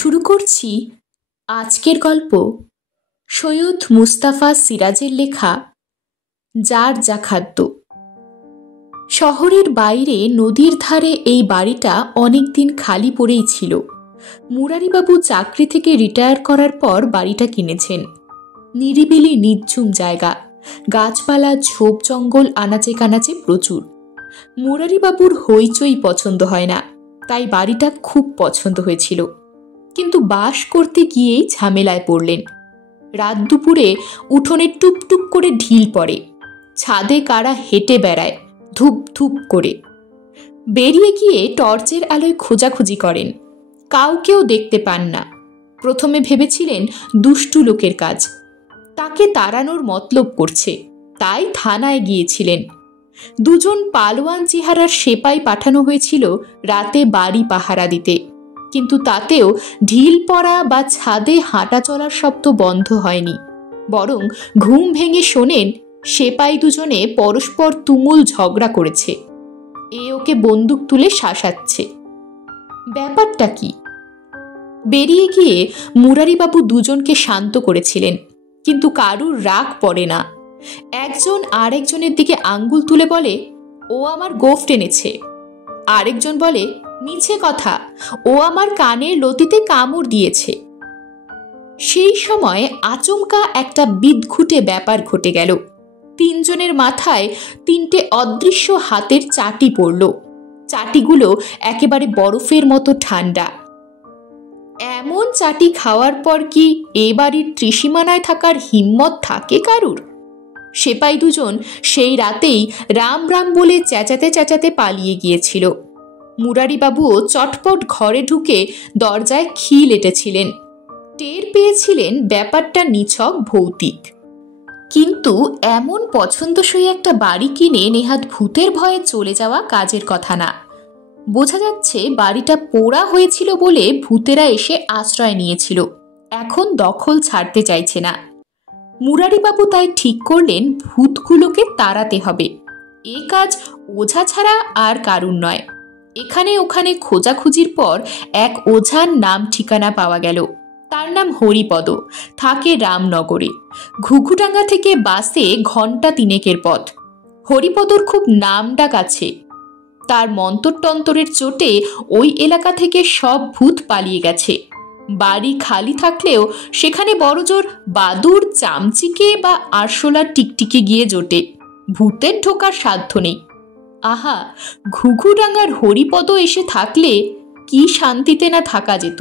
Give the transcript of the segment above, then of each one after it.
শুরু করছি আজকের গল্প সৈয়দ মুস্তাফা সিরাজের লেখা যার যা খাদ্য। শহরের বাইরে নদীর ধারে এই বাড়িটা অনেকদিন খালি পড়েই ছিল। মুরারিবাবু চাকরি থেকে রিটায়ার করার পর বাড়িটা কিনেছেন। নিরিবিলি নিঝুম জায়গা, গাছপালা, ঝোপ জঙ্গল আনাচে কানাচে প্রচুর। মুরারিবাবুর হইচই পছন্দ হয় না, তাই বাড়িটা খুব পছন্দ হয়েছিল। কিন্তু বাস করতে গিয়েই ঝামেলায় পড়লেন। রাত দুপুরে উঠোনে টুপটুপ করে ঢিল পড়ে, ছাদে কারা হেঁটে বেড়ায় ধূপ ধূপ করে। বেরিয়ে গিয়ে টর্চের আলোয় খোঁজাখুঁজি করেন, কাউকেও দেখতে পান না। প্রথমে ভেবেছিলেন দুষ্টু লোকের কাজ, তাকে তাড়ানোর মতলব করছে, তাই থানায় গিয়েছিলেন। দুজন পালোয়ান চেহারার সেপাই পাঠানো হয়েছিল রাতে বাড়ি পাহারা দিতে, কিন্তু তাতেও ঢিল পড়া বা ছাদে হাঁটা চলার শব্দ বন্ধ হয়নি। বরং ঘুম ভেঙে শোনেন সেপাই দুজনে পরস্পর তুমুল ঝগড়া করেছে। এ ওকে বন্দুক তুলে শাসাচ্ছে। ব্যাপারটা কি? বেরিয়ে গিয়ে মুরারিবাবু দুজনকে শান্ত করেছিলেন, কিন্তু কারুর রাগ পড়ে না। একজন আরেকজনের দিকে আঙ্গুল তুলে বলে, ও আমার গোঁফ টেনেছে। আরেকজন বলে, মিছে কথা, ও আমার কানের লতিতে কামড় দিয়েছে। সেই সময় আচমকা একটা বিদঘুটে ব্যাপার ঘটে গেল। তিনজনের মাথায় তিনটে অদৃশ্য হাতের চাটি পড়ল। চাটিগুলো একেবারে বরফের মতো ঠান্ডা। এমন চাটি খাওয়ার পর কি এ বাড়ির ত্রিসীমানায় থাকার হিম্মত থাকে কারুর? সেপাই দুজন সেই রাতেই রাম রাম বলে চেঁচাতে চেঁচাতে পালিয়ে গিয়েছিল। মুরারিবাবুও চটপট ঘরে ঢুকে দরজায় খিল এঁটেছিলেন। টের পেয়েছিলেন ব্যাপারটা নিছক ভৌতিক। কিন্তু এমন পছন্দসই একটা বাড়ি কিনে নেহাত ভূতের ভয়ে চলে যাওয়া কাজের কথা না। বোঝা যাচ্ছে বাড়িটা পোড়া হয়েছিল বলে ভূতেরা এসে আশ্রয় নিয়েছিল, এখন দখল ছাড়তে চাইছে না। মুরারিবাবু তাই ঠিক করলেন ভূতগুলোকে তাড়াতে হবে। এ কাজ ওঝা ছাড়া আর কারুর নয়। এখানে ওখানে খোঁজাখুঁজির পর এক ওঝার নাম ঠিকানা পাওয়া গেল। তার নাম হরিপদ, থাকে রামনগরে। ঘুঘুডাঙ্গা থেকে বাসে ঘণ্টা 3 পথ। হরিপদর খুব নামডাক আছে। তার মন্তরতন্ত্রের চোটে ওই এলাকা থেকে সব ভূত পালিয়ে গেছে। বাড়ি খালি থাকলেও সেখানে বড়জোর বাদুর, চামচিকে বা আরশোলার টিকটিকি গিয়ে জোটে। ভূতের ঢোকার সাধ্য নেই। আহা, ঘুঘুডাঙ্গার হরিপদ এসে থাকলে কি শান্তিতে না থাকা যেত।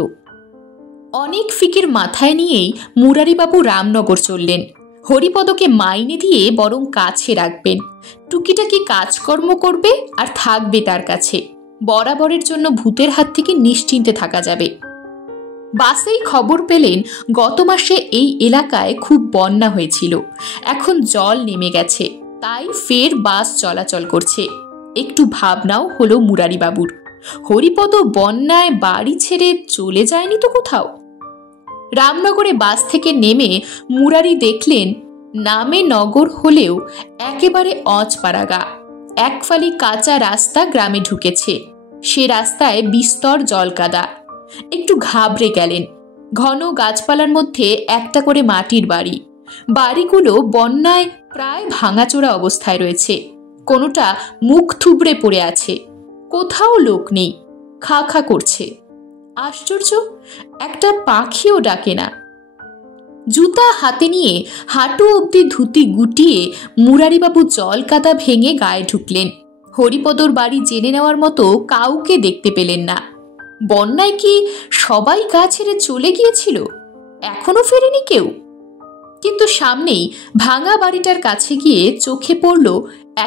অনেক ফিকির মাথায় নিয়েই মুরারিবাবু রামনগর চললেন। হরিপদকে মাইনে দিয়ে বরং কাছে রাখবেন, টুকিটাকি কাজকর্ম করবে আর থাকবে তার কাছে। বরাবরের জন্য ভূতের হাত থেকে নিশ্চিন্তে থাকা যাবে। বাসেই খবর পেলেন গত মাসে এই এলাকায় খুব বন্যা হয়েছিল, এখন জল নেমে গেছে, তাই ফের বাস চলাচল করছে। একটু ভাবনাও হলো মুরারিবাবুর, হরিপদ বন্যায় বাড়ি ছেড়ে চলে যায়নি তো কোথাও। রামনগরে বাস থেকে নেমে মুরারি দেখলেন নামে নগর হলেও একেবারে অজপাড়াগা। একফালি কাঁচা রাস্তা গ্রামে ঢুকেছে, সে রাস্তায় বিস্তর জলকাদা। একটু ঘাবড়ে গেলেন। ঘন গাছপালার মধ্যে একটা করে মাটির বাড়ি। বাড়িগুলো বন্যায় প্রায় ভাঙাচোরা অবস্থায় রয়েছে, কোনোটা মুখ থুবড়ে পড়ে আছে, কোথাও লোক নেই, খা খা করছে। আশ্চর্য, একটা পাখিও ডাকে না। জুতা হাতে নিয়ে হাঁটু অবধি ধুতি গুটিয়ে মুরারিবাবু জল কাদা ভেঙে গায়ে ঢুকলেন। হরিপদর বাড়ি জেনে নেওয়ার মতো কাউকে দেখতে পেলেন না। বন্যায় কি সবাই গা ছেড়ে চলে গিয়েছিল? এখনো ফেরেনি কেউ? কিন্তু সামনেই ভাঙা বাড়িটার কাছে গিয়ে চোখে পড়ল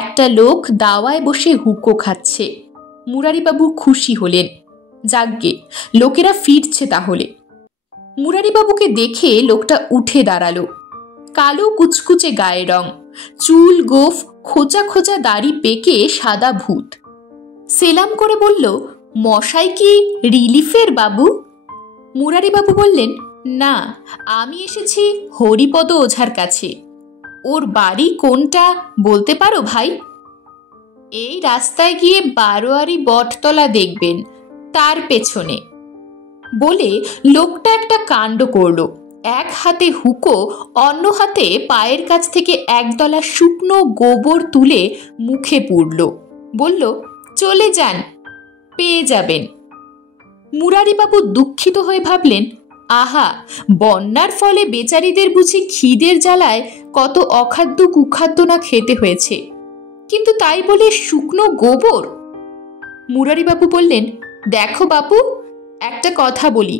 একটা লোক দাওয়ায় বসে হুঁকো খাচ্ছে। মুরারিবাবু খুশি হলেন, যাগ্গে লোকেরা ফিরছে তাহলে। মুরারিবাবুকে দেখে লোকটা উঠে দাঁড়ালো। কালো কুচকুচে গায়ের রং, চুল গোফ, খোঁচা খোঁচা দাড়ি পেকে সাদা ভূত। সেলাম করে বলল, মশাই কি রিলিফের বাবু? মুরারিবাবু বললেন, না, আমি এসেছি হরিপদ ওঝার কাছে। ওর বাড়ি কোনটা বলতে পারো ভাই? এই রাস্তায় গিয়ে বারোয়ারি বটতলা দেখবেন, তার পেছনে। বলে লোকটা একটা কাণ্ড করলো। এক হাতে হুকো, অন্য হাতে পায়ের কাছ থেকে একদলা শুকনো গোবর তুলে মুখে পুরল। বলল, চলে যান, পেয়ে যাবেন। মুরারিবাবু দুঃখিত হয়ে ভাবলেন, আহা, বন্যার ফলে বেচারিদের বুঝি খিদের জ্বালায় কত অখাদ্য কুখাদ্য না খেতে হয়েছে, কিন্তু তাই বলে শুকনো গোবর। মুরারিবাবু বললেন, দেখো বাপু, একটা কথা বলি,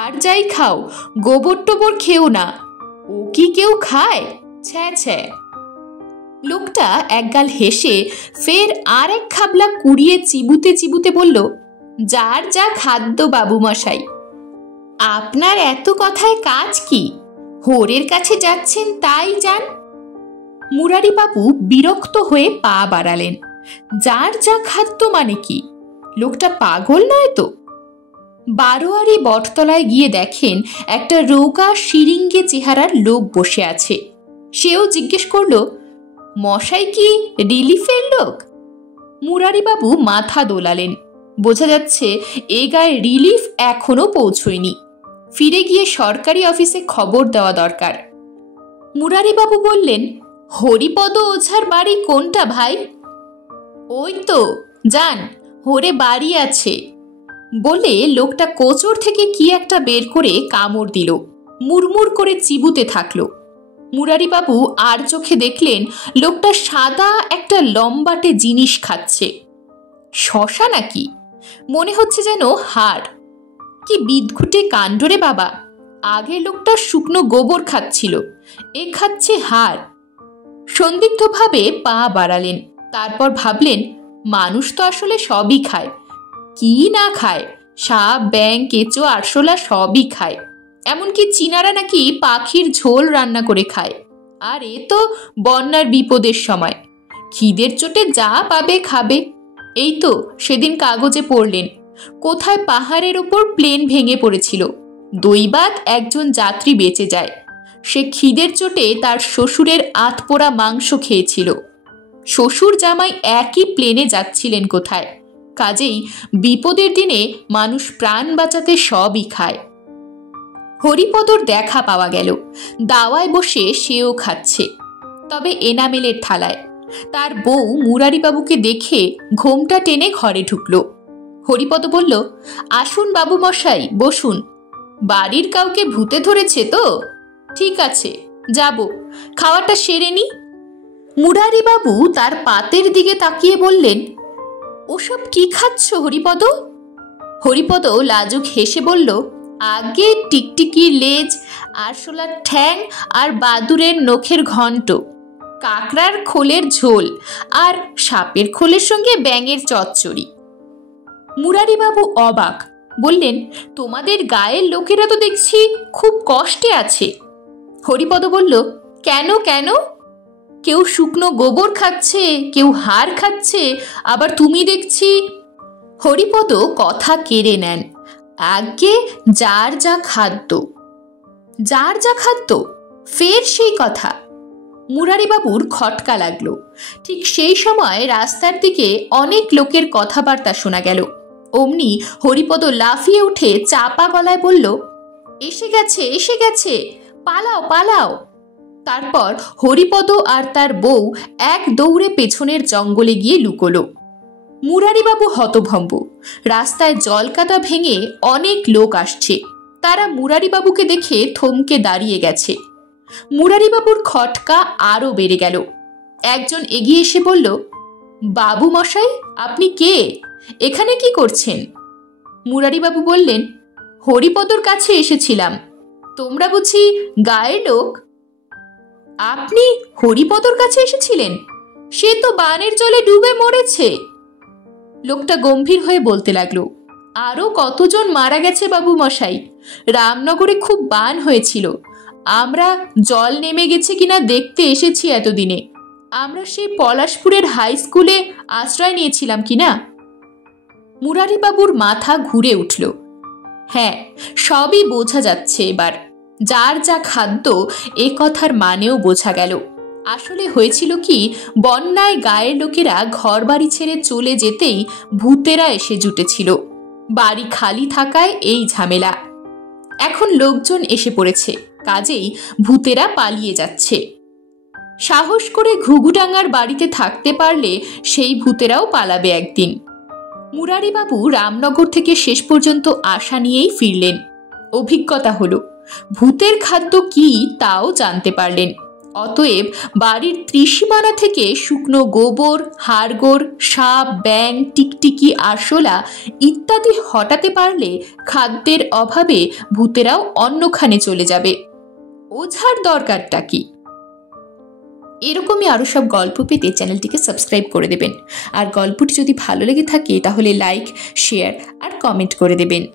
আর যাই খাও, গোবর টোবর খেও না। ও কি কেউ খায়? ছ্যা ছ্যা। লোকটা একগাল হেসে ফের আর এক খাবলা কুড়িয়ে চিবুতে চিবুতে বলল, যার যা খাদ্য বাবুমশাই, আপনার এত কথায় কাজ কি? হোরের কাছে যাচ্ছেন তাই যান। মুরারিবাবু বিরক্ত হয়ে পা বাড়ালেন। যার যা খাদ্য মানে কি? লোকটা পাগল নয় তো? বারোয়ারি বটতলায় গিয়ে দেখেন একটা রোগা শিরিঙ্গে চেহারার লোক বসে আছে। সেও জিজ্ঞেস করল, মশাই কি রিলিফের লোক? মুরারিবাবু মাথা দোলালেন। বোঝা যাচ্ছে এ গায়ে রিলিফ এখনো পৌঁছয়নি, ফিরে গিয়ে সরকারি অফিসে খবর দেওয়া দরকার। মুরারিবাবু বললেন, হরিপদ ওঝার বাড়ি কোনটা ভাই? ওই তো, যান, হরে বাড়ি আছে। বলে লোকটা কোচর থেকে কি একটা বের করে কামড় দিল, মুড়মুড় করে চিবুতে থাকলো। মুরারিবাবু আর চোখে দেখলেন লোকটা সাদা একটা লম্বাটে জিনিস খাচ্ছে। শশা নাকি? মনে হচ্ছে যেন হাড়। কি বিদঘুটে কাণ্ড রে বাবা! আগের লোকটা শুকনো গোবর খাচ্ছিল, এ খাচ্ছে হাড়। সন্দিগ্ধভাবে পা বাড়ালেন। তারপর ভাবলেন, মানুষ তো আসলে সবই খায়, কি না খায়? সাপ, ব্যাঙ, কেঁচো, আরশোলা সবই খায়। এমনকি চীনারা নাকি পাখির ঝোল রান্না করে খায়। আর এ তো বন্যার বিপদের সময়, খিদের চোটে যা পাবে খাবে। এই তো সেদিন কাগজে পড়লেন কোথায় পাহাড়ের ওপর প্লেন ভেঙে পড়েছিল, দৈবাত একজন যাত্রী বেঁচে যায়। সে খিদের চোটে তার শ্বশুরের আধপোড়া মাংস খেয়েছিল। শ্বশুর জামাই একই প্লেনে যাচ্ছিলেন কোথায়। কাজেই বিপদের দিনে মানুষ প্রাণ বাঁচাতে সবই খায়। হরিপদর দেখা পাওয়া গেল, দাওয়ায় বসে সেও খাচ্ছে, তবে এনামেলের থালায়। তার বউ মুরারিবাবুকে দেখে ঘোমটা টেনে ঘরে ঢুকল। হরিপদ বলল, আসুন বাবু মশাই, বসুন। বাড়ির কাউকে ভূতে ধরেছে তো? ঠিক আছে, যাব, খাওয়াটা সেরে নি। মুরারিবাবু তার পাতের দিকে তাকিয়ে বললেন, ওসব কি খাচ্ছ হরিপদ? হরিপদ লাজুক হেসে বলল, আগে টিকটিকির লেজ, আরশোলার ঠ্যাং আর বাদুরের নখের ঘন্ট, কাকড়ার খোলের ঝোল আর সাপের খোলের সঙ্গে ব্যাঙের চচ্চড়ি। মুরারিবাবু অবাক, বললেন, তোমাদের গায়ের লোকেরা তো দেখছি খুব কষ্টে আছে। হরিপদ বলল, কেন কেন? কেউ শুকনো গোবর খাচ্ছে, কেউ হাড় খাচ্ছে, আবার তুমি দেখছি। হরিপদ কথা কেড়ে নেন, আগে যার যা খাদ্য। যার যা খাদ্য? ফের সেই কথা। মুরারিবাবুর খটকা লাগলো। ঠিক সেই সময় রাস্তার দিকে অনেক লোকের কথাবার্তা শোনা গেল। অমনি হরিপদ লাফিয়ে উঠে চাপা গলায় বলল, এসে গেছে, এসে গেছে, পালাও পালাও। তারপর হরিপদ আর তার বউ এক দৌড়ে পেছনের জঙ্গলে গিয়ে লুকোলো। মুরারিবাবু হতভম্ব। রাস্তায় জলকাদা ভেঙে অনেক লোক আসছে। তারা মুরারিবাবুকে দেখে থমকে দাঁড়িয়ে গেছে। মুরারিবাবুর খটকা আরো বেড়ে গেল। একজন এগিয়ে এসে বলল, বাবু মশাই, আপনি কে? এখানে কি করছেন? মুরারিবাবু বললেন, হরিপদর কাছে এসেছিলাম। তোমরা বুঝি গায়ের লোক? আপনি হরিপদর কাছে এসেছিলেন? সে তো বানের জলে ডুবে মরেছে। লোকটা গম্ভীর হয়ে বলতে লাগলো, আরো কতজন মারা গেছে বাবু মশাই। রামনগরে খুব বান হয়েছিল, আমরা জল নেমে গেছে কিনা দেখতে এসেছি এতদিনে। আমরা সেই পলাশপুরের হাই স্কুলে আশ্রয় নিয়েছিলাম কিনা। মুরারিবাবুর মাথা ঘুরে উঠল। হ্যাঁ, সবই বোঝা যাচ্ছে এবার। যার যা খাদ্য, এ কথার মানেও বোঝা গেল। আসলে হয়েছিল কি, বন্যায় গায়ের লোকেরা ঘর বাড়ি ছেড়ে চলে যেতেই ভূতেরা এসে জুটেছিল। বাড়ি খালি থাকায় এই ঝামেলা। এখন লোকজন এসে পড়েছে, কাজেই ভূতেরা পালিয়ে যাচ্ছে। সাহস করে ঘুঘুডাঙ্গার বাড়িতে থাকতে পারলে সেই ভূতেরাও পালাবে একদিন। মুরারিবাবু রামনগর থেকে শেষ পর্যন্ত আশা নিয়েই ফিরলেন। অভিজ্ঞতা হলো, ভূতের খাদ্য কি তাও জানতে পারলেন। অতএব বাড়ির ত্রিসীমানা থেকে শুকনো গোবর, হাড়গোড়, সাপ, ব্যাং, টিকটিকি, আরশোলা ইত্যাদি হটাতে পারলে খাদ্যের অভাবে ভূতেরাও অন্যখানে চলে যাবে। ওঝার দরকারটা কি? এরকমই আরও সব গল্প পেতে চ্যানেলটিকে সাবস্ক্রাইব করে দেবেন। আর গল্পটি যদি ভালো লেগে থাকে তাহলে লাইক, শেয়ার আর কমেন্ট করে দেবেন।